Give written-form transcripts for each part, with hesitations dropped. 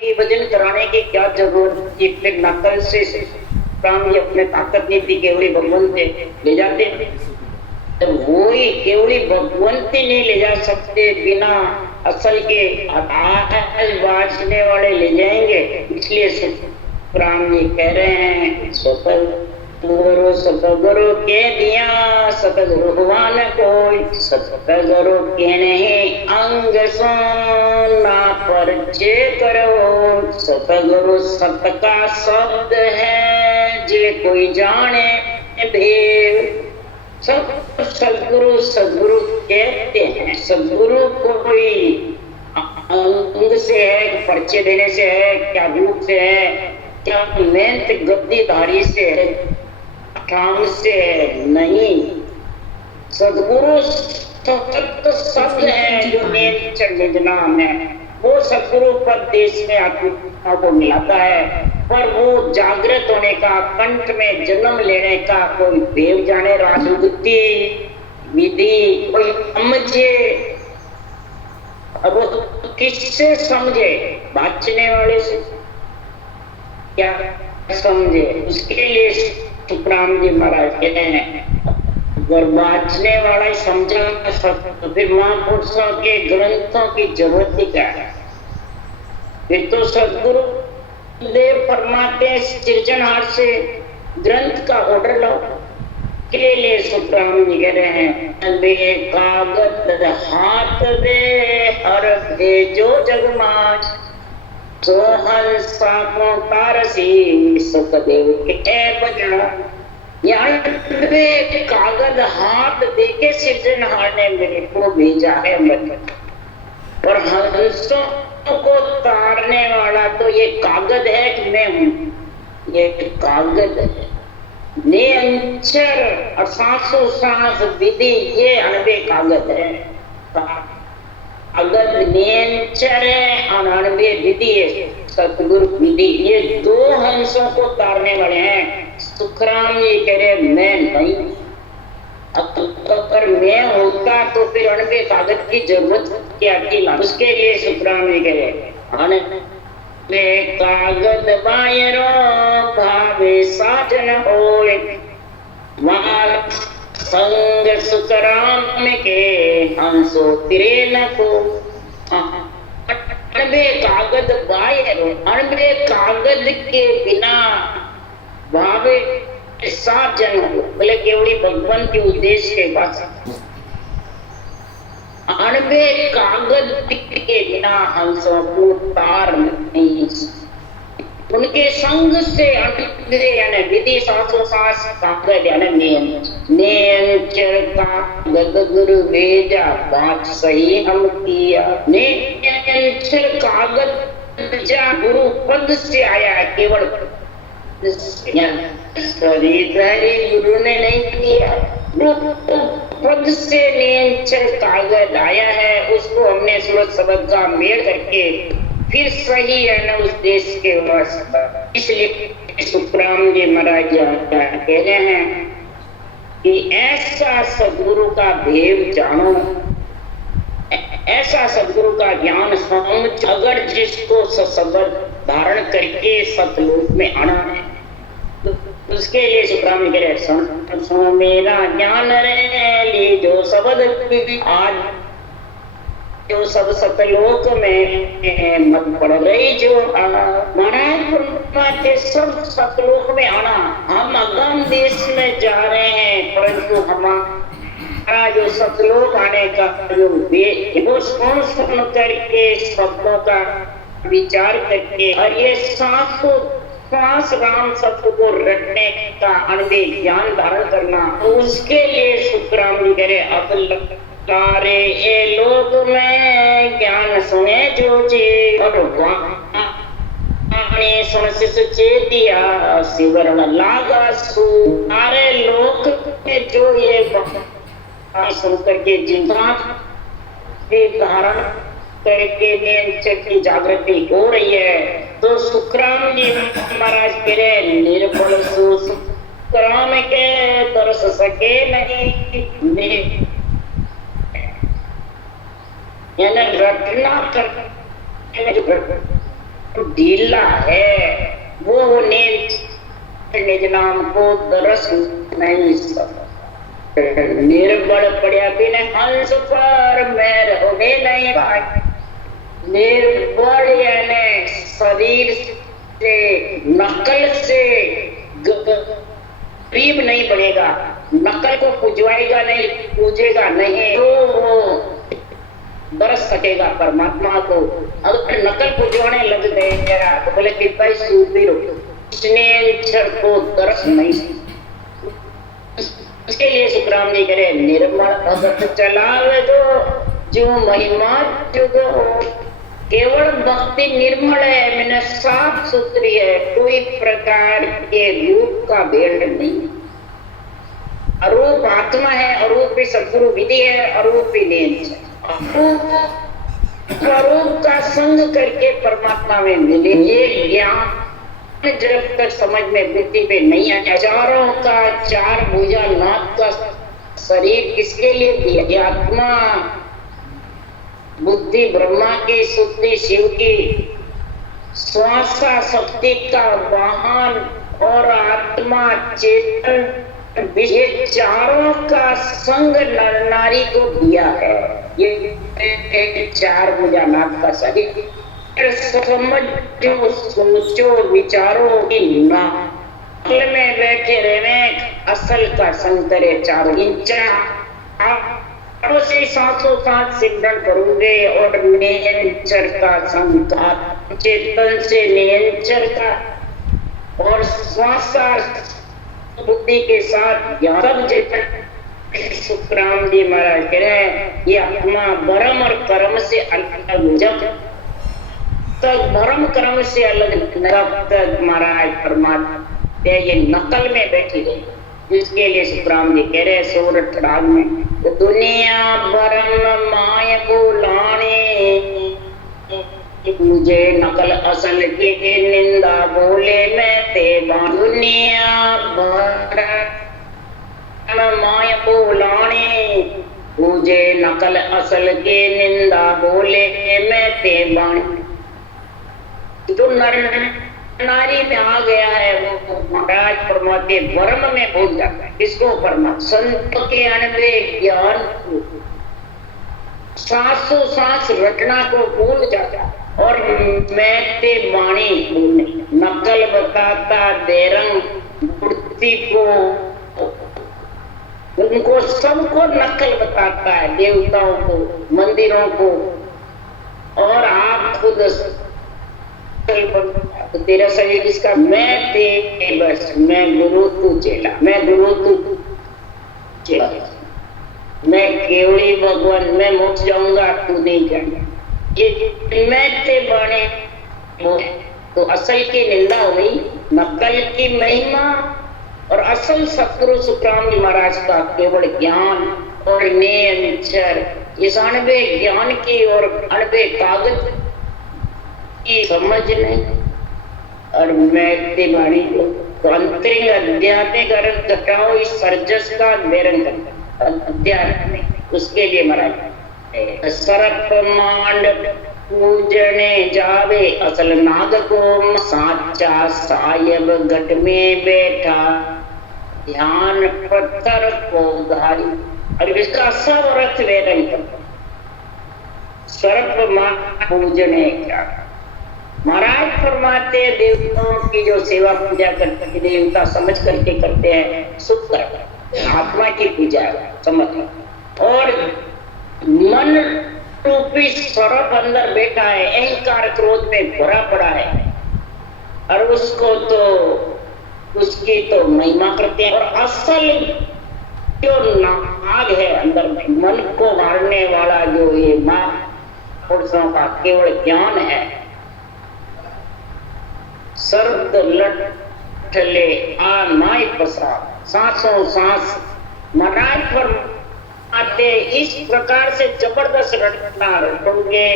कि वजन कराने की क्या जरूरत थी। फिर नकल से काम ये अपने ताकत नहीं थी, केवली भगवंत ले जाते। तो वही केवली भगवंत नहीं ले जा सकते, बिना असल के आवाज बाजने वाले ले जाएंगे। इसलिए राम जी कह रहे हैं सतगुरु सतगुरु के दिया सतगुरु भगवान कोई, सतगुरु के नहीं अंग सोना परिचय करो। सतगुरु सत का शब्द है जे कोई जाने भेद। सब सदगुरु सदगुरु कहते हैं। सदगुरु कोई अंग से है, परिचय देने से है, क्या रूप से है, क्या मेहनत गद्दीधारी से है, काम से है, नहीं। सदगुरु सत्य शब्द है जो मेन नाम है। वो सदगुरु पद देश में आत्मा को मिलाता है, पर वो जागृत होने का, कंठ में जन्म लेने का कोई देव जाने, राजगुति विधि कोई समझे। अब वो किससे समझे? बाचने वाले से क्या समझे? उसके लिए सुखराम जी महाराज कहते हैं अगर बाचने वाला ही समझा तो फिर महापुरुषों के ग्रंथों की जरूरत ही क्या है। फिर तो सदगुरु देव फरमाते सृजनहार से ग्रंथ का ऑर्डर लो। के लिए सुखराम जी कह रहे हैं दे कागज हाथ दे हर भेजो जगमाज, सोहन सापों तारसी सुखदेव के बजना। यहाँ पे कागज हाथ देके सृजनहार ने मेरे को भेजा है। और हंसों को तारने वाला तो ये कागज है कि मैं हूं। ये कागज है। निरंतर और सांसों सांस विधि ये अनबे कागज है। कागज निरंतर है और अनबे विधि है, सतगुरु विधि। ये दो हंसों को तारने वाले हैं। सुखराम जी कह रहे मैं नहीं। अगर मैं होता तो फिर अनबे कागज की जरूरत क्या थी? उसके लिए सुखराम जी कह रहे कागज बायरो भावे साजन होए, वहाँ संग सुखराम के हंसो तिरे न को। अनबे कागज बायरो, अनबे कागज के बिना भावे साजन हो, बोले केवली भगवान के उद्देश्य के बाद अनबे कागज के बिना हंसों को तार नहीं। उनके संग से यानी विधि सांसों सांस कागज यानी नियंचर कागज गुरु भेजा बात सही हम किया। नियंचर कागज जा गुरु पद से आया है, केवल गुरु ने नहीं किया। पद से नियंचर कागज आया है, उसको हमने सूरत शब्द का मेल करके फिर सही है न उस देश के वास्ते। इसलिए सुखराम जी महाराज कह रहे हैं कि ऐसा सदगुरु का भेद जानो, ऐसा सदगुरु का ज्ञान समझ अगर जिसको सशब्द धारण करके सतलोक में आना है तो उसके लिए सुखराम जी कह रहे सुनो मेरा ज्ञान रे ली जो शब्द आज जो सब सतलोक में मत पड़ रही जो महाराज सब सतलोक में आना। हम अगम देश में जा रहे हैं, परंतु हमारा जो सतलोक आने का जो वो सुन करके शब्दों का विचार करके और ये सांस राम शब्द को रटने का अनबे ज्ञान धारण करना, तो उसके लिए सुखराम जी कह रहे अब तारे ये लोग में ज्ञान सुने जो जी और वाणी सुन सुचे दिया शिवरण लागा सु। सारे लोग जो ये सुन करके जिनका धारण करके नियंत्रण की जागृति हो रही है, तो सुखराम जी महाराज कह रहे निर्बल सुखराम के तरस सके नहीं। यानी रटना कर ढीला है वो निज नाम को दरस नहीं सकता। निर्बल पड़िया बिन हंस पर मैं रहोगे नहीं भाई। निर्बल यानी शरीर से नकल से गरीब नहीं बनेगा, नकल को पूजवाएगा नहीं, पूजेगा नहीं तो वो बरस सकेगा परमात्मा को। अगर नकल पूजवाने लग गए तो बोले कि भाई सूफी स्नेह को दरस नहीं। इसके लिए सुखराम जी कह रहे निर्मल भगत चलावे तो जो महिमा जुगो। केवल भक्ति निर्मल है, मैंने साफ सुथरी है, कोई प्रकार के रूप का भेद नहीं। अरूप आत्मा है, अरूप सदगुरु विधि है, अरूप नेम है। स्वरूप का संग करके परमात्मा में मिले। ये ज्ञान जब तक समझ में बुद्धि पे नहीं आया, चारों का चार भुजा नाथ का शरीर किसके लिए दिया? आत्मा बुद्धि ब्रह्मा की, शुद्धि शिव की, श्वासा शक्ति का वाहन और आत्मा चेतन, ये चारों का संग नर नारी को दिया है। ये चार भुजा नाथ का शरीर समझो, सोचो, विचारो कि नाकल में बैठे रहने असल का संग करे। चारों से सांसों सांस सिमरन करोगे और नियंचर का संग, चेतन से नियंचर का और श्वासा बुद्धि के साथ ज्ञान चेतन। सुखराम जी महाराज कह रहे हैं ये आत्मा भरम और कर्म से अलग, जब तक भरम कर्म से अलग तक महाराज परमात्मा ये नकल में बैठी गई। जिसके लिए सुखराम जी कह रहे सोरठ राग में तो दुनिया भरम माय को लाने, मुझे नकल असल की निंदा बोले मैं तेवा। दुनिया भरम माय को लाने, मुझे नकल असल के निंदा बोले मैं तेवा। जो नर नारी में आ गया है वो महाराज परमात्मा के वर्म में भूल जाता है। किसको? परमात्मा। संत के अनवे ज्ञान को, सांसों सांस रटना को भूल जाता है और मैं ते वाणी भूलने। नकल बताता देरंग मूर्ति को, उनको सबको नकल बताता है, देवताओं को, मंदिरों को। और आप खुद तो तेरा शरीर इसका मैं ते बस, मैं गुरु तू चेला, मैं गुरु तू चेला, मैं केवली भगवान, मैं मोक्ष जाऊंगा तू नहीं जाएगा। ये मैं ते बने तो असल की निंदा हुई, नकल की महिमा और असल सतगुरु सुखराम जी महाराज का केवल ज्ञान और नियंचर। इस अनबे ज्ञान की और अनबे कागज की समझ नहीं और मैं वाणी को तो अंतरिंग अध्यात्मिक अर्थ घटाओ इस सर्जस का निरंग अध्यात्मिक। उसके लिए महाराज सर्प मांड पूजने जावे असल नाग को, साचा सायब घट में बैठा ध्यान पत्थर को धारी। और इसका सब अर्थ वेदन करता। सर्प मांड पूजने क्या महाराज फरमाते देवताओं की जो सेवा पूजा करते हैं, देवता समझ करके करते हैं, सुख करते हैं, आत्मा की पूजा समझ। और मन रूपी सर्प अंदर बैठा है, अहंकार क्रोध में भरा पड़ा है और उसको तो उसकी तो महिमा करते हैं। और असल जो नाग है अंदर में, मन को मारने वाला जो ये महापुरुषों का केवल ज्ञान है, सर्द लठले आ नाय पसा, सांसों सांस महाराज पर आते इस प्रकार से जबरदस्त रटना रटोगे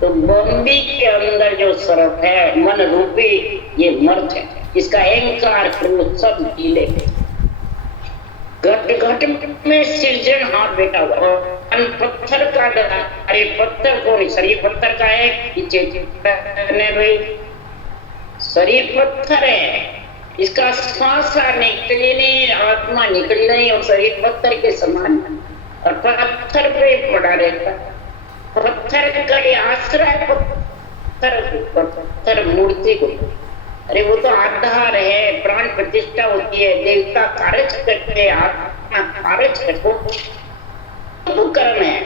तो बम्बी के अंदर जो सर्प है मन रूपी ये मर्द है, इसका अहंकार क्रोध सब ढीले। घट घट में सृजन हाथ बैठा हुआ पत्थर का डरा, अरे पत्थर कौन, शरीर पत्थर का है कि चेतन है भाई? शरीर पत्थर है, इसका श्वास निकले नहीं, आत्मा निकल नहीं, और शरीर पत्थर के समान और पत्थर पे पड़ा रहता। पत्थर का आश्रय पत्थर मूर्ति को, अरे वो तो आधार है, प्राण प्रतिष्ठा होती है, देवता कारज करते हैं, आत्मा कारज करते, कर्म है।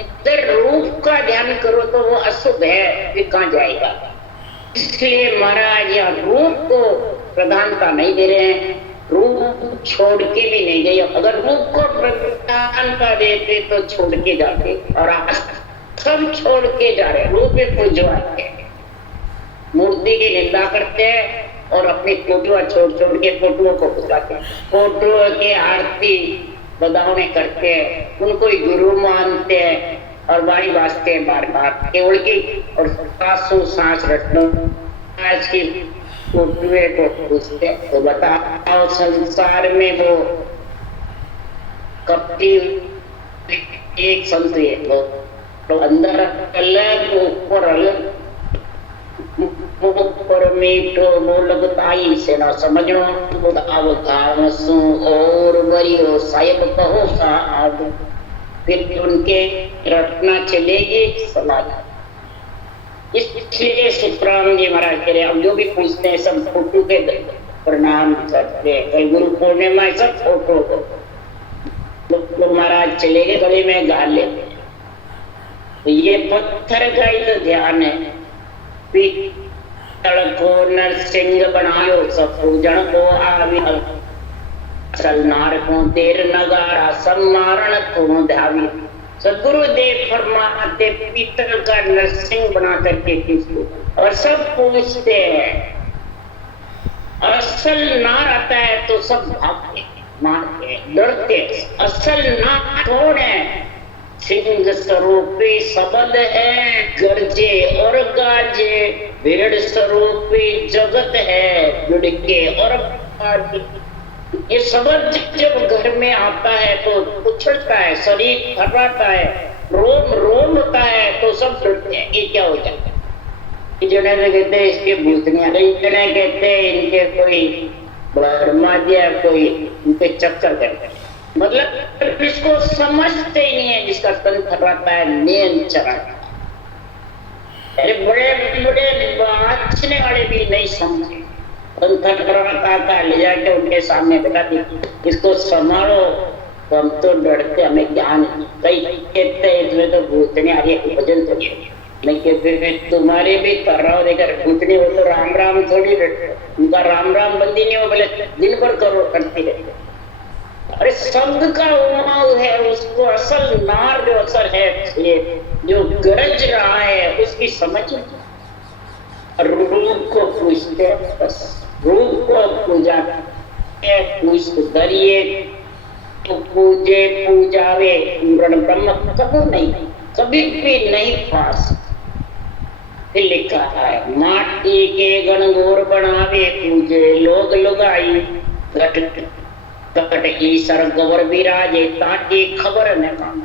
इधर रूप का ध्यान करो तो वो अशुद्ध है, फिर कहाँ जाएगा? इसलिए महाराज यहाँ रूप को प्रधानता नहीं दे रहे हैं, रूप छोड़ के भी नहीं गए। अगर रूप को प्रधानता देते तो छोड़ के जाते, और आज सब छोड़ के जा रहे, रूप में पूजवाते, मूर्ति की निंदा करते हैं और अपनी फोटो छोड़ छोड़ के फोटो को पूजाते हैं, फोटो की आरती बदावने करते हैं, उनको ही गुरु मानते हैं और बाणी बाजते हैं बार बार केवल की, और सासू सांस रटनो आज की फोटुए को पूछते। तो बताओ संसार में वो कपटी एक संत है, वो तो अंदर अलग ऊपर अलग, ऊपर मीठो वो लगता ही से ना समझो, बताओ धामसू और बरियो साहिब कहो साहब, फिर उनके रटना चलेगी समाज। इसलिए सुखराम जी महाराज कह रहे, अब जो भी पूछते हैं सब फोटो के प्रणाम करते हैं, कल गुरु पूर्णिमा सब फोटो को तो महाराज चले गए, गले में गाल लेते हैं। तो ये पत्थर का ही तो ध्यान है। पीतल को नरसिंह बनायो, सब पूजन को आवी, नार को देर नगारा सब मारण को धावी। सदगुरुदेव फरमाते पीतल का नरसिंह बना करके किसको, और सब पूछते हैं, असल नार आता है तो सब भागते मारते डरते। असल नार कौन है? सिंह स्वरूपी शब्द है, गरजे और गाजे, भेड़ स्वरूपी जगत है, जुड़के और ये शब्द जब घर में आता है तो उछलता है, शरीर थर्राता है, रोम रोम होता है तो सब डरते हैं। ये क्या हो जाता है? जने कहते हैं इसके भूतनिया, कई जने कहते हैं इनके कोई ब्रह्मा दिया, कोई इनके चक्कर करते हैं। मतलब इसको समझते ही नहीं है, जिसका तन थर्राता है, नींद चढ़ाता है। अरे बड़े बड़े बाँचने वाले भी नहीं समझे, ले जाके उनके सामने बैठा दी, इसको संभालो, तो हम तो डरते, हमें ज्ञान। कई कहते हैं इसमें तो भूतनी आ रही है, भजन तो नहीं कहते, तुम्हारे भी कर रहा हो देकर भूतनी, वो तो राम राम थोड़ी रहते, उनका राम राम बंदी नहीं हो, बोले दिन भर करो करती रहते। अरे शब्द का उमाव है, उसको असल नार जो असर है, ये जो गरज रहा है उसकी समझ। रूप को पूछते, बस रूप को पूजा पूछ दरिए तो पूजे पूजावे, पूर्ण ब्रह्म कभी नहीं, कभी भी नहीं पास। फिर लिखा है माटी के गणगौर बनावे, पूजे लोग लुगाई, घट ईसर गवर विराजे, ताकि खबर न काम।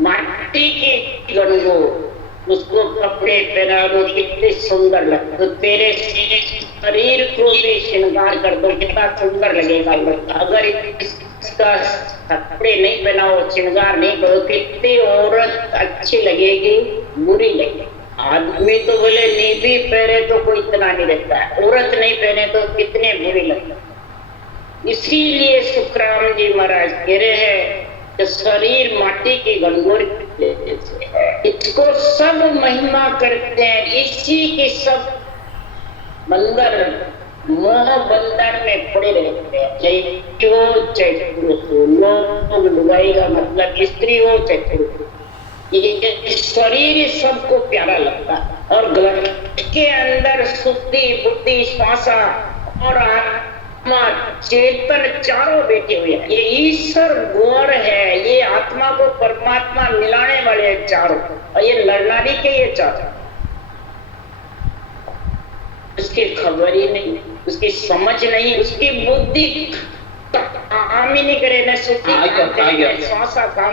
माटी के गणगौर, उसको कपड़े पहना दो, कितने सुंदर लगते, तो तेरे शरीर को भी श्रृंगार कर दो, कितना सुंदर लगेगा। अगर इसका कपड़े नहीं पहनाओ, श्रृंगार नहीं करो, कितनी औरत अच्छी लगेगी, बुरी लगेगी। आदमी तो बोले नीबी पहने तो कोई इतना नहीं लगता है, औरत नहीं पहने तो कितने बुरी लगता है। इसीलिए सुखराम जी महाराज कह रहे हैं कि शरीर माटी की गणगौर है, इसको सब महिमा करते हैं, इसी के सब बंदर मोह बंदर में पड़े रहते हैं। चाहे पुरुष हो, लोग लुगाई का मतलब स्त्री हो चाहे पुरुष हो, ये शरीर सबको प्यारा लगता है। और घट के अंदर शुद्धि बुद्धि श्वासा और आत्मा चेतन चारों बैठे हुए हैं। ये ईश्वर गौर है, ये आत्मा को परमात्मा मिलाने वाले चारों, और ये नरनारी के ये चारों। उसकी खबर ही नहीं, उसकी समझ नहीं, उसकी बुद्धि काम ही नहीं करे, न सुखी श्वासा काम।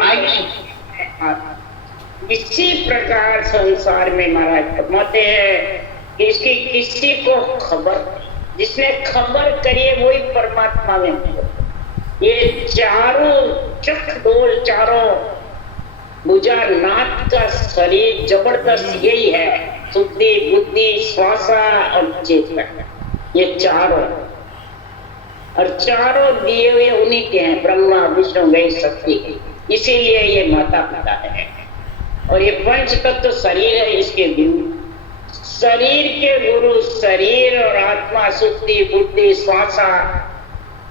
इसी प्रकार संसार में महाराज फरमाते हैं कि इसकी किसी को खबर, जिसने खबर करी है वही परमात्मा में। ये चारों चक्रडोल, चारों भुजानाथ का शरीर जबरदस्त यही है, शुद्धि, बुद्धि, श्वासा और चेतना, ये चारों, और चारों दिए हुए उन्हीं के हैं, ब्रह्मा विष्णु महेश शक्ति के। इसीलिए ये माता पिता है। और ये पंच तत्व शरीर है, इसके गुरु, शरीर के गुरु, शरीर और आत्मा, शुद्धि, बुद्धि, श्वासा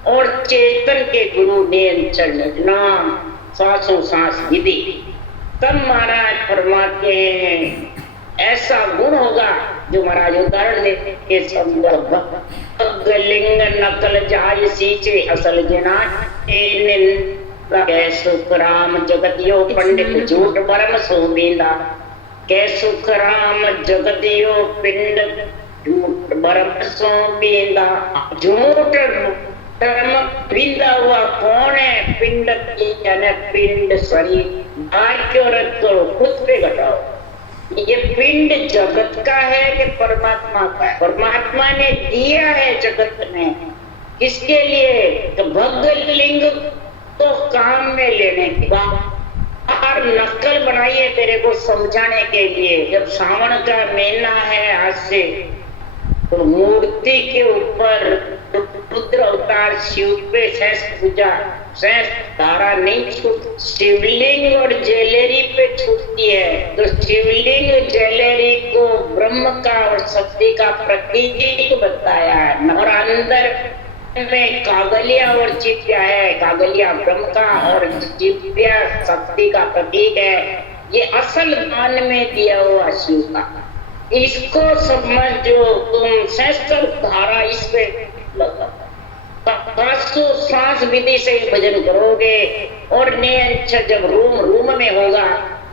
और चेतन के गुरु नियंत्रण नाम, श्वासों सांस विधि। तब महाराज फरमाते हैं ऐसा गुण होगा जो महाराज उदाहरण देते के संदर्भ लिंग नकल जाय सींचे असल जना कै सुख राम जगतियो पंडित झूठ बरम सोबींदा। कै सुख राम जगतियो पिंड झूठ बरम सोबींदा। झूठ धर्म बिंदा हुआ कौन है? पिंड यानी पिंड शरीर। भाग्य रख करो, खुद पे घटाओ। ये पिंड जगत का है कि परमात्मा का है? परमात्मा ने दिया है जगत में, किसके लिए? तो भगत लिंग तो काम में लेने के बाद और नकल बनाई है तेरे को समझाने के लिए। जब सावन का महीना है आज से, तो मूर्ति के ऊपर रुद्र अवतार शिव पे शेष पूजा, शेष धारा नहीं छूट, शिवलिंग और ज्वेलरी पे छूटती है। तो शिवलिंग ज्वेलरी को ब्रह्म का और शक्ति का प्रतीक बताया है, और अंदर में कागलिया और चित्या है। कागलिया ब्रह्म का और चित्या शक्ति का प्रतीक है। ये असल दान में दिया हुआ शिव का। इसको समझो तुम, सहस्त्र धारा इस पे श्वास विधि से भजन करोगे। और नियंत्रण जब रूम में होगा,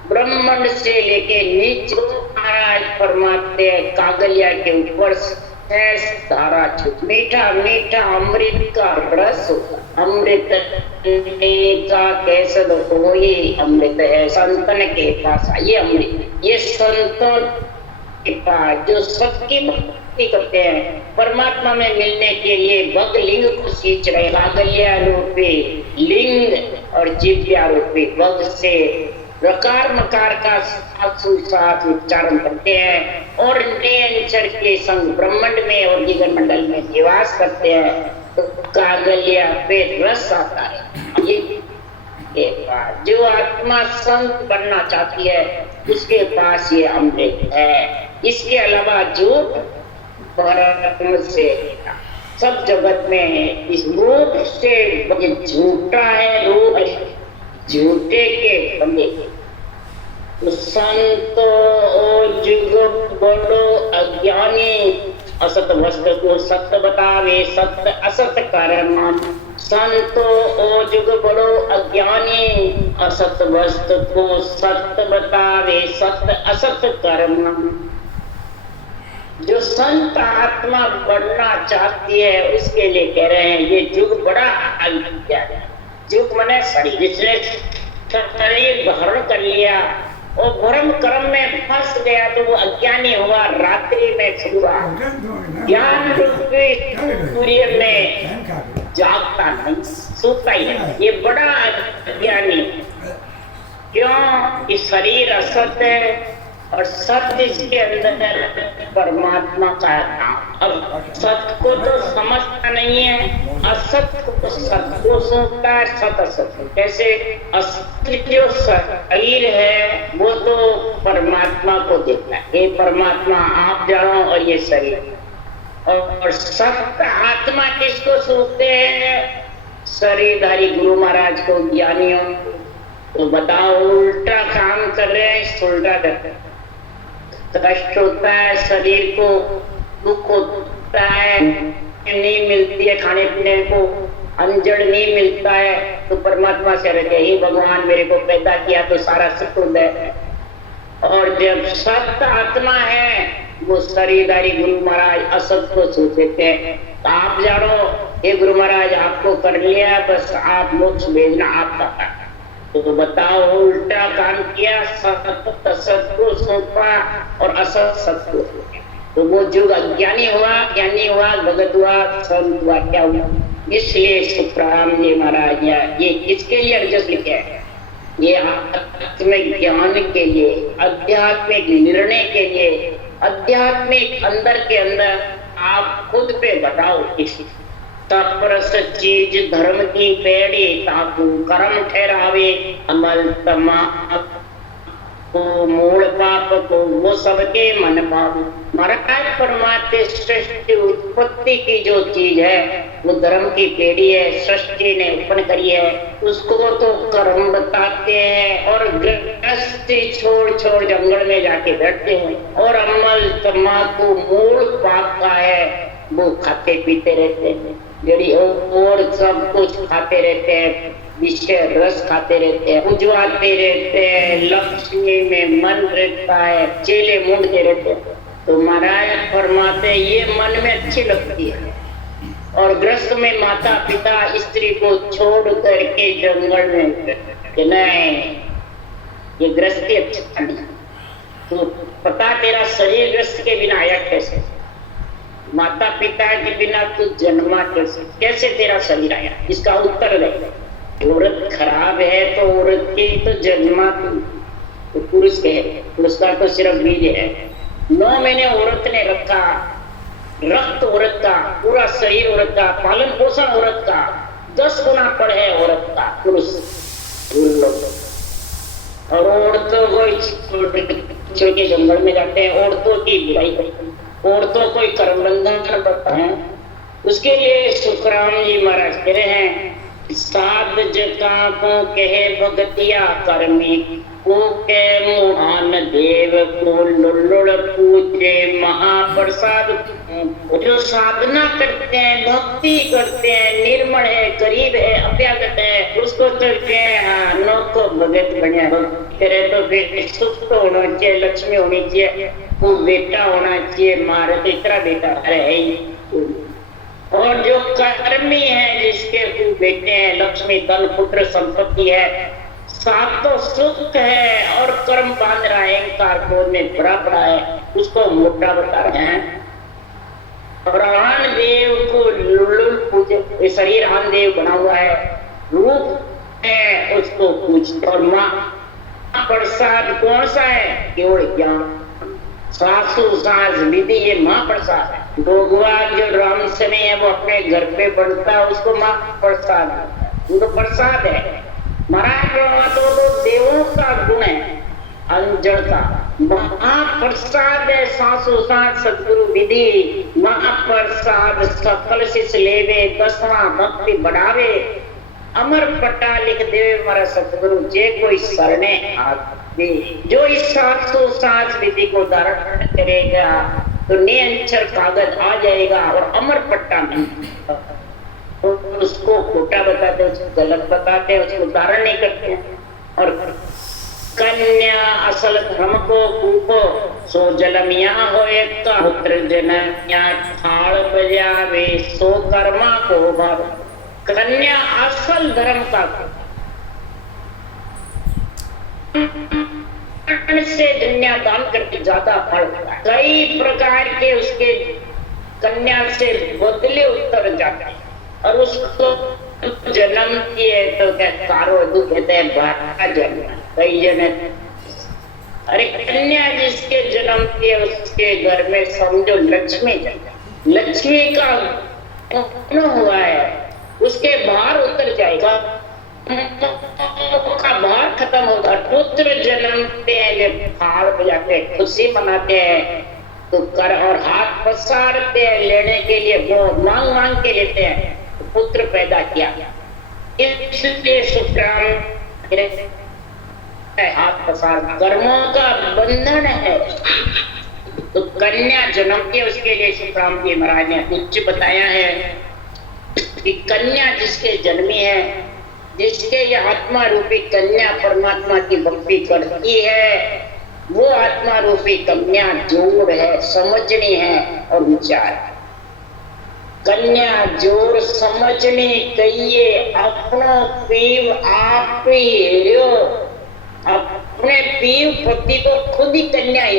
ब्रह्मांड से लेके नीचे महाराज फरमाते हैं कागलिया के ऊपर धारा छूट, मीठा मीठा अमृत का रस, अमृत का कैसे हो, ये अमृत है संतन के पास। ये अमृत, ये संतन के पास जो सबकी मुक्ति करते हैं, परमात्मा में मिलने के लिए भग लिंग को सींच रहे। कागलिया रूपी लिंग और जिव्या रूपी भग से रकार मकार का साथ उच्चारण करते हैं और नियंत्रण के संग ब्रह्मांड में और गगन मंडल में निवास करते हैं। तो कागलिया पे रस आता है। ये जो आत्मा संत बनना चाहती है उसके पास ये अमृत है। इसके अलावा जो परम से सब जगत में इस रूप से झूठा है, रूप झूठे के बने। तो संत जुग बड़ो अज्ञानी, असत वस्तु को सत्य बतावे, सत्य असत कारण। संतो ओ जुग बड़ो अज्ञानी, असत वस्तु को सत्य बतावे, सत्य असत कर्म। जो संत आत्मा बढ़ना चाहती है उसके लिए कह रहे हैं ये युग बड़ा अज्ञानी। युग मने शरीर, जिसने शरीर धारण कर लिया और भ्रम कर्म में फंस गया तो वो अज्ञानी हुआ। रात्रि में छुआ ज्ञान रूपी सूर्य में जागता नहीं, सोता ही है। ये बड़ा अज्ञानी। क्यों? इस शरीर असत है और सत्य इसके अंदर परमात्मा का नाम। अब सत्य को तो समझता नहीं है, असत्य को सत्य को सोचता है, सत असत्य। कैसे? असत्य जो शरीर है वो तो परमात्मा को देखता है, ये परमात्मा आप जानो और ये शरीर। और सत्य आत्मा किसको सोचते हैं? शरीरधारी गुरु महाराज को, ज्ञानियों। तो बताओ, उल्टा काम कर रहे हैं, उल्टा करते हैं। कष्ट होता है शरीर को, दुख होता है, नहीं मिलती है खाने पीने को, अंजड़ नहीं मिलता है, तो परमात्मा से रहते हे भगवान मेरे को पैदा किया तो सारा सुख है। और जब सत्य आत्मा है वो शरीरधारी गुरु महाराज असत को सोचते हैं। तो आप जानो हे गुरु महाराज आपको कर लिया, बस आप मोक्ष भेजना आपका काम। तो बताओ उल्टा काम किया, सत असत को सौंपा और असत सत को। तो वो युग अज्ञानी हुआ, ज्ञानी हुआ, भगत हुआ, संत हुआ, क्या हुआ? इसलिए सुखराम जी महाराज ये किसके लिए अर्जस लिखे हैं? ये आत्मिक ज्ञान के लिए, आध्यात्मिक निर्णय के लिए, आध्यात्मिक अंदर के अंदर आप खुद पे बताओ। तपरस चीज धर्म की पेड़ी, ताकू कर्म ठहरावे, अमल तमाम को मूल पाप को वो सबके मन पाप। महाराज परमात्मा सृष्टि उत्पत्ति की जो चीज है वो धर्म की पेड़ी है, सृष्टि ने उत्पन्न करी है, उसको तो कर्म बताते हैं और गृहस्थी छोड़ छोड़ जंगल में जाके बैठते हैं। और अमल तमाकू मूल पाप का है, वो खाते पीते रहते हैं, जड़ी और सब कुछ खाते रहते हैं, विषय रस खाते रहते हैं, उजवाते रहते हैं, लक्ष्मी में मन रहता है, चेले मूंढते रहते हैं। तो महाराज फरमाते ये मन में अच्छी लगती है, और ग्रस्त में माता पिता स्त्री को छोड़ करके जंगल में नहीं, ये ग्रस्ती अच्छा नहीं। तो पता तेरा शरीर ग्रस्त के बिना आया कैसे? माता पिता के बिना तू जन्मा कैसे तेरा शरीर आया? इसका उत्तर दे। औरत खराब है तो औरत की तो जन्मा तो पुरुष के है, पुरुष का तो सिर्फ बीज है। 9 महीने औरत ने रखा, रक्त औरत का, पूरा शरीर औरत का, पालन पोषण औरत का, 10 गुना पड़ है औरत का पुरुष। और औरतों को छोटे जंगल में जाते हैं, औरतों की बुराई करते हैं, औरतों को कर्म बंधन करता है। उसके लिए सुखराम जी महाराज कह रहे हैं, साध जका को कहे भगतिया कर्मी, को के मोहन देव को लुल्लुड़ पूजे महाप्रसाद। जो साधना करते हैं, भक्ति करते हैं, निर्मल है, गरीब है, अभ्यागत है, उसको तो नो को भगत बने करे तो फिर सुख तो होना चाहिए, लक्ष्मी होनी चाहिए, वो बेटा होना चाहिए। मारे तो इतना बेटा है। और जो कर्मी है, जिसके बेटे हैं, लक्ष्मी धन पुत्र संपत्ति है, साथ तो सुख है और कर्म बांध रहा है, अहंकार क्रोध में भरा पड़ा है, उसको मोटा बता रहे हैं। और आन देव को लुल्लुल पूजे, शरीर आन देव बना हुआ है, रूप है, उसको पूजते। और माँ प्रसाद कौन सा है? केवल ज्ञान, सासु सास विधि, ये माँ प्रसाद है। भगवान जो राम सने है वो अपने घर पे बनता है, उसको माँ प्रसाद है, वो तो प्रसाद है। महाराज तो देवों का गुण है, अंजड़ता। महाप्रसाद है सासु सास सदगुरु विधि, महाप्रसाद सकल शिष लेवे, 10वां भक्ति बढ़ावे, अमर पट्टा लिख देवे हमारा सतगुरु, जे कोई शरणे आदि। जो इस सासु सास विधि को धारण करेगा तो निरंतर कागज आ जाएगा और अमर पट्टा में। तो उसको खोटा बताते हैं, उसको गलत बताते हैं, उसको धारण नहीं करते हैं। और कन्या असल धर्म को कूपो, सो जलमिया होए का पुत्र जनमिया, थाल बजावे सो कर्मा को भाव। कन्या असल धर्म का से कन्यादान करके ज्यादा फल होता है। कई प्रकार के उसके कन्या से बदले उत्तर जाते हैं, और उसको जन्म दिए तो कहते हैं बारह जन्म। कई जन, अरे कन्या जिसके जन्म दिए उसके घर में समझो लक्ष्मी का हुआ है, उसके बाहर उतर जाएगा, का भार खत्म होगा। पुत्र जन्मते हैं, जब फाड़ बजाते हैं, खुशी मनाते हैं, तो कर और हाथ पसारते हैं लेने के लिए, वो मांग मांग के लेते हैं, तो पुत्र पैदा किया। इसलिए सुखराम हाथ पसार कर्मों का बंधन है। तो कन्या जन्मती है, उसके लिए सुखराम जी महाराज ने कुछ बताया है कि कन्या जिसके जन्मी है, जिसके ये आत्मा रूपी कन्या परमात्मा की भक्ति करती है, वो आत्मा रूपी कन्या जोड़ है, समझनी है और विचार। कन्या जोर समझने कहिए अपनो पीव आप ही लो, अपने पीव पति तो खुद ही कन्या है,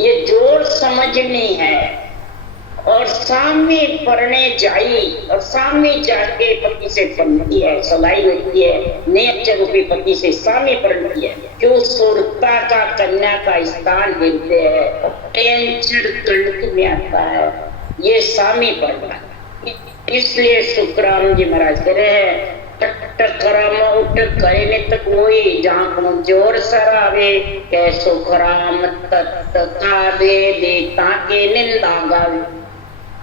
ये जोर समझनी है। और सामी पढ़ने जाई और सामी जाके पति से पढ़ती है, सगाई होती है, नेत्र रूपी पति से सामी पढ़ती है। क्यों सुरता का कन्या का स्थान देते हैं, टेंशन कलक में आता है, ये सामी पढ़ना। इसलिए सुखराम जी महाराज कह रहे हैं कर्म उठ करे तक कोई जहाँ जोर सरावे कै सुखराम तत् कावे देता के निंदा गावे,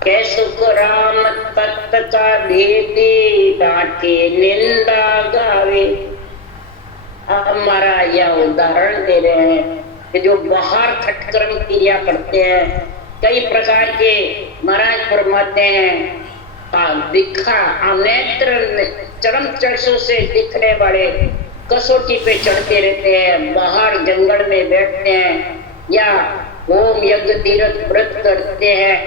कै सुखराम तत् का भेदे डांटे निंदा गावे। हमारा यह उदाहरण दे रहे हैं कि जो बाहर खटकर्म क्रिया करते हैं, कई प्रकार के महाराज फरमाते हैं दिखा नेत्र चरम चक्षु से दिखने वाले कसौटी पे चढ़ते रहते हैं, बाहर जंगल में बैठते हैं या होम यज्ञ तीर्थ व्रत करते हैं,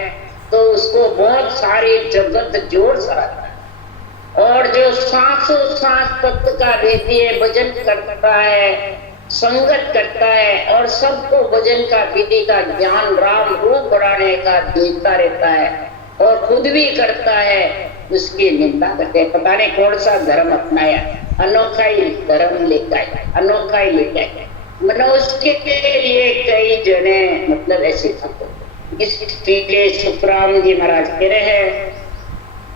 तो उसको बहुत सारी जगत जोर सराहता है। और जो सांसों सांस तत्व का रहती है, भजन करता है, संगत करता है और सबको भजन का विधि का ज्ञान राम रूप बढ़ाने का देता रहता है और खुद भी करता है, उसकी निंदा करते हैं। पता नहीं कौन सा धर्म अपनाया, अनोखा ही धर्म लेकर आया, अनोखा ही लेकर आया। मनुष्य के लिए कई जने मतलब ऐसे थे। इसलिए सुखराम जी महाराज कह रहे हैं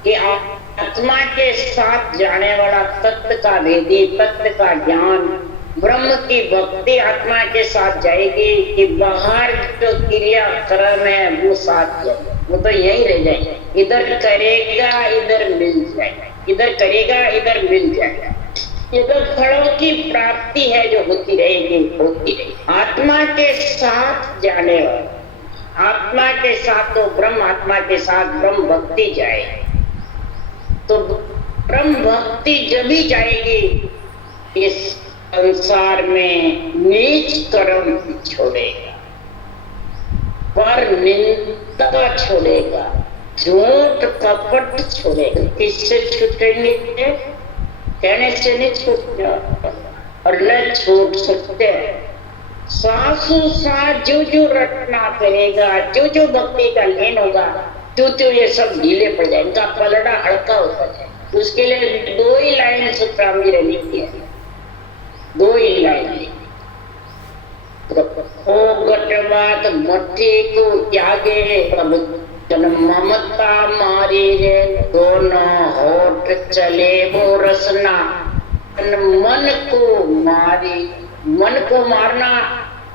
कि आत्मा के साथ जाने वाला तत्व का भेदी, तत्व का ज्ञान, ब्रह्म की भक्ति आत्मा के साथ जाएगी कि बाहर जो क्रिया कर्म है वो साथ जाएगा, वो तो यही रह जाएगा। इधर करेगा इधर मिल जाएगा, इधर करेगा इधर मिल जाएगा। इधर फलों की प्राप्ति है जो होती रहेगी, होती रहेगी। आत्मा के साथ जाने वाला, आत्मा के साथ तो ब्रह्म, आत्मा के साथ ब्रह्म भक्ति जाएगी, तो ब्रह्म भक्ति जब ही जाएगी इस संसार में नीच कर्म छोड़ेगा, पर निंदा छोड़ेगा, झूठ कपट छोड़ेगा। किससे छूटेंगे? कहने से नहीं छूटना और न छूट सकते। सासू सास जो जो रटना करेगा, जो जो भक्ति का लेन होगा, तो ये सब ढीले पड़ जाए, इनका पलड़ा हल्का होता है। उसके लिए दो ही लाइन सुखराम जी ने लिखी है, दो ही लाइन। गटवात मट्टी को त्यागे ममता मारी रे, दोनों होठ चले वो रसना, मन को मारी। मन को मारना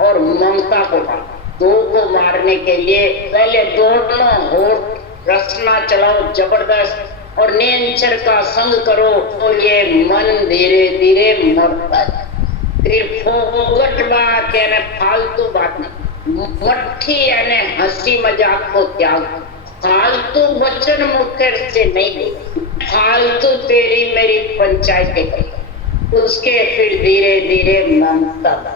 और ममता को मारना, दो को मारने के लिए पहले दोनों होठ रसना चलाओ जबरदस्त और नेचर का संग करो, तो ये मन धीरे धीरे मरता है। फिर फोगट बात यानी फालतू बात नहीं, मट्ठी यानी हंसी मजाक को त्याग, फालतू वचन मुख से नहीं दे, फालतू तेरी मेरी पंचायत कर, उसके फिर धीरे धीरे ममता।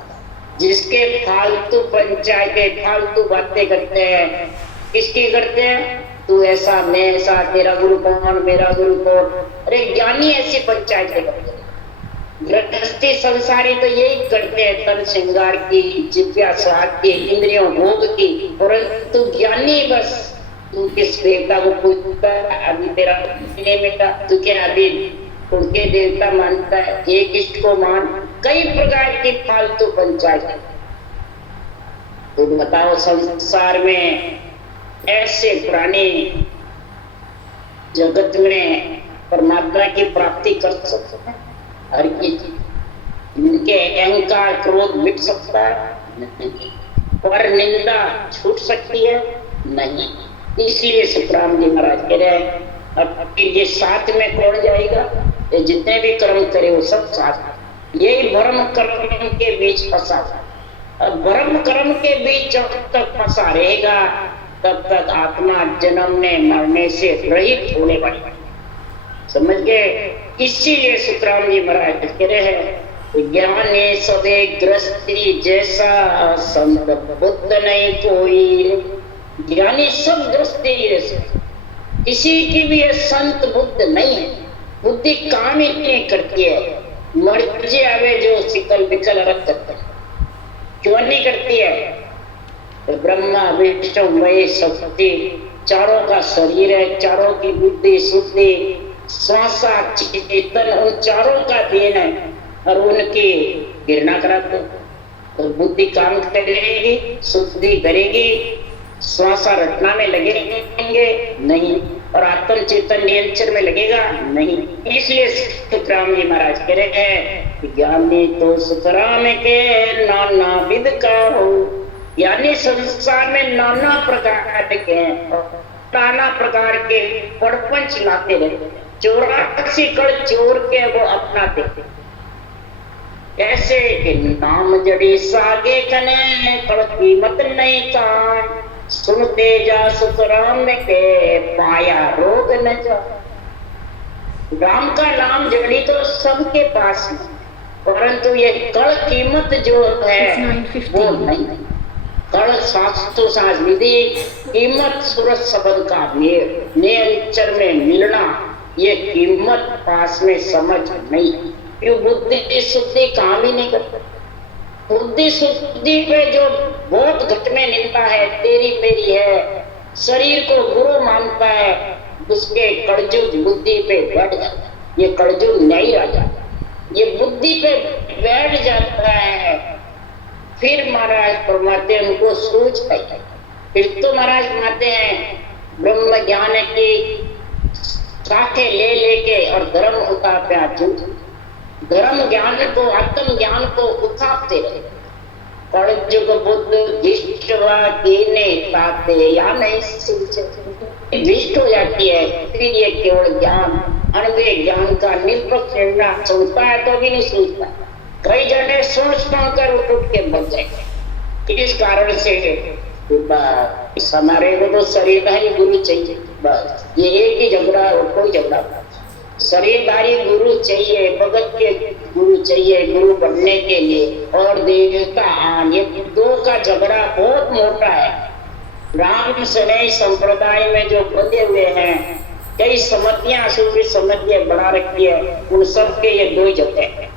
जिसके फालतू पंचायतें फालतू बातें करते हैं, किसकी करते हैं? तू ऐसा मैं ऐसा, तेरा गुरु कौन मेरा गुरु कौन। अरे ज्ञानी ऐसी पंचायतें करते हैं। गृहस्थी संसारी तो यही करते हैं, तन श्रृंगार की, जिज्ञासा की, इंद्रियों भोग की, परंतु ज्ञानी बस तू किस देवता को पूजता है, अभी तेरा बेटा तू क्या अभी उनके देवता मानता है, एक इष्ट को मान, कई प्रकार की फालतू पंचायत। तो बताओ संसार में ऐसे पुराने जगत में परमात्मा की प्राप्ति कर सकते हैं? हर चीज इनके अहंकार क्रोध मिट सकता है नहीं, पर निंदा छूट सकती है नहीं। इसलिए सुखराम जी महाराज कह रहे हैं अब ये साथ में कौन जाएगा? ये जितने भी कर्म करे वो सब साथ। यही भ्रम कर्म के बीच फंसा, अब भ्रम कर्म के बीच जब तक फंसा रहेगा तब तक आत्मा जन्मने मरने से रहित होने वाली, समझ गए? इसीलिए सुखराम जी महाराज कह रहे हैं ज्ञाने सदे ग्रस्ती जैसा संत बुद्ध नहीं कोई। ज्ञानी सब ग्रस्ती जैसे, किसी की भी ये संत बुद्ध नहीं है, बुद्धि काम ही नहीं करती है। मर्जी आवे जो सिकल बिकल रख करते क्यों नहीं करती है? तो ब्रह्मा विष्णु महेश शक्ति चारों का शरीर है, चारों की बुद्धि शुद्धि श्वासा चेतन उन चारों का देन है और उनकी गिरना कराते तो बुद्धि काम करेगी, शुद्धि करेगी, श्वासा रटना में लगेंगे नहीं और आत्म चेतन नियंत्रण में लगेगा नहीं। इसलिए सुखराम जी महाराज कह रहे हैं ज्ञानी तो सुखराम के नाना विध का हो, यानी संसार में नाना प्रकार के नाना प्रकार के प्रपंच लाते रहे, 84 कड़ चोर के वो अपनाते ऐसे कि नाम जड़ी सागे कने कड़ कीमत नहीं का, सुनते जा सुखराम के पाया रोग न जा। राम का नाम जड़ी तो सबके पास है, परंतु ये कड़ कीमत जो है वो नहीं। कड़ शास्त्रों सांस विधि कीमत सूरत शब्द का नियंत्रण में मिलना ये कीमत पास में समझ नहीं। क्यों? बुद्धि शुद्धि काम ही नहीं करता। बुद्धि शुद्धि पे जो बहुत घट में निंदा है, तेरी मेरी है, शरीर को गुरु मानता है, उसके कड़जुग बुद्धि पे बैठ जाता है। ये कड़जुग नहीं आ जाता, ये बुद्धि पे बैठ जाता है। फिर महाराज फरमाते हैं उनको सूझ पाई। फिर तो महाराज फरमाते हैं ब्रह्म ज्ञान की शाखे ले लेके और धर्म उतारते झूठ, धर्म ज्ञान को आत्म ज्ञान को उठाते रहे। कड़जुग बुद्ध धिष्टवा कीने ताते या नहीं धिष्ट हो जाती है। फिर ये केवल ज्ञान अनवे ज्ञान का निष्पक्ष निर्णय सोचता है तो भी नहीं सोचता। कई जने सोच पाकर उठ के बच जाए। इस कारण से हमारे को तो शरीरधारी गुरु चाहिए, बस ये एक ही झगड़ा और कोई झगड़ा। शरीरधारी गुरु चाहिए, भगत के गुरु चाहिए गुरु बनने के लिए, और देवता आन, ये दो का झगड़ा बहुत मोटा है। राम सनई संप्रदाय में जो बंधे हुए हैं, कई समझियां सूफी समझियां बना रखी है, उन सबके ये दो ही झगड़े हैं।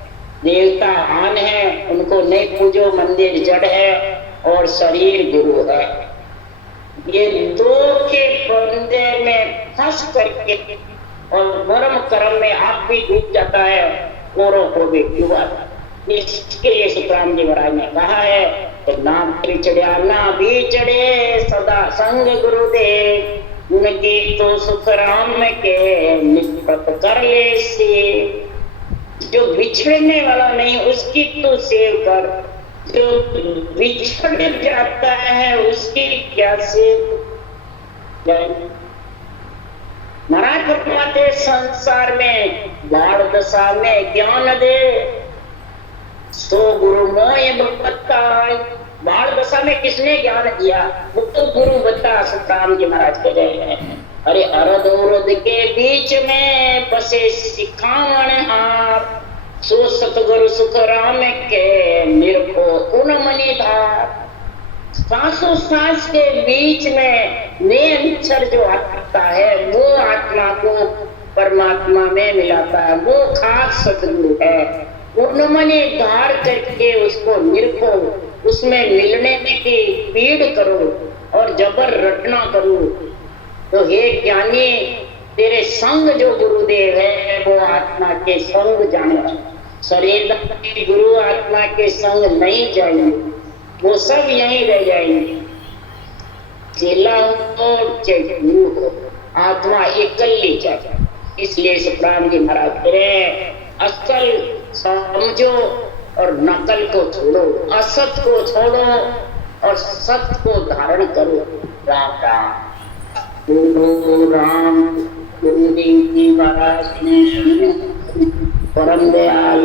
देवता आन है, उनको नहीं पूजो, मंदिर जड़ है और शरीर गुरु है। ये दो के बंदे में फंस करके और कर्म कर्म में आप भी डूब जाता है, औरों को भी डूबा। इसके लिए सुखराम जी महाराज ने कहा है तो ना बिछड़िया ना बिछड़े सदा संग गुरुदेव, उनकी तो सुखराम के निष्पत कर ले से। जो बिछड़ने वाला नहीं उसकी तो सेव कर, जो बिछड़ जाता है उसकी क्या सेव। महाराज फरमाते संसार में बाढ़ दशा में ज्ञान दे, सो गुरु मोय बता। बाढ़ दशा में किसने ज्ञान दिया? वो तो गुरु बता। सुखराम जी महाराज कह रहे हैं अरे अरद उरद के बीच में बसे सिखावन आप, सो सतगुरु सुखराम के निरखो उन मनी धार। सांसों सांस के बीच में निरंतर जो आता है वो आत्मा को परमात्मा में मिलाता है, वो खास सतगुरु है। उन्मने धार करके उसको निरखो, उसमें मिलने की पीड़ करो और जबर रटना करो। तो हे ज्ञानी, तेरे संग जो गुरुदेव है वो आत्मा के संग जाने। शरीर के गुरु आत्मा के संग नहीं जाएंगे, वो सब यहीं रह जाएंगे। चेला हो चाहे गुरु हो, आत्मा एकली जाए। इसलिए सुखराम जी महाराज कह रहे हैं असल समझो और नकल को छोड़ो, असत को छोड़ो और सत्य को धारण करो। राम राम गुरु राम गुरुदेव जी महाराज ने परम दयाल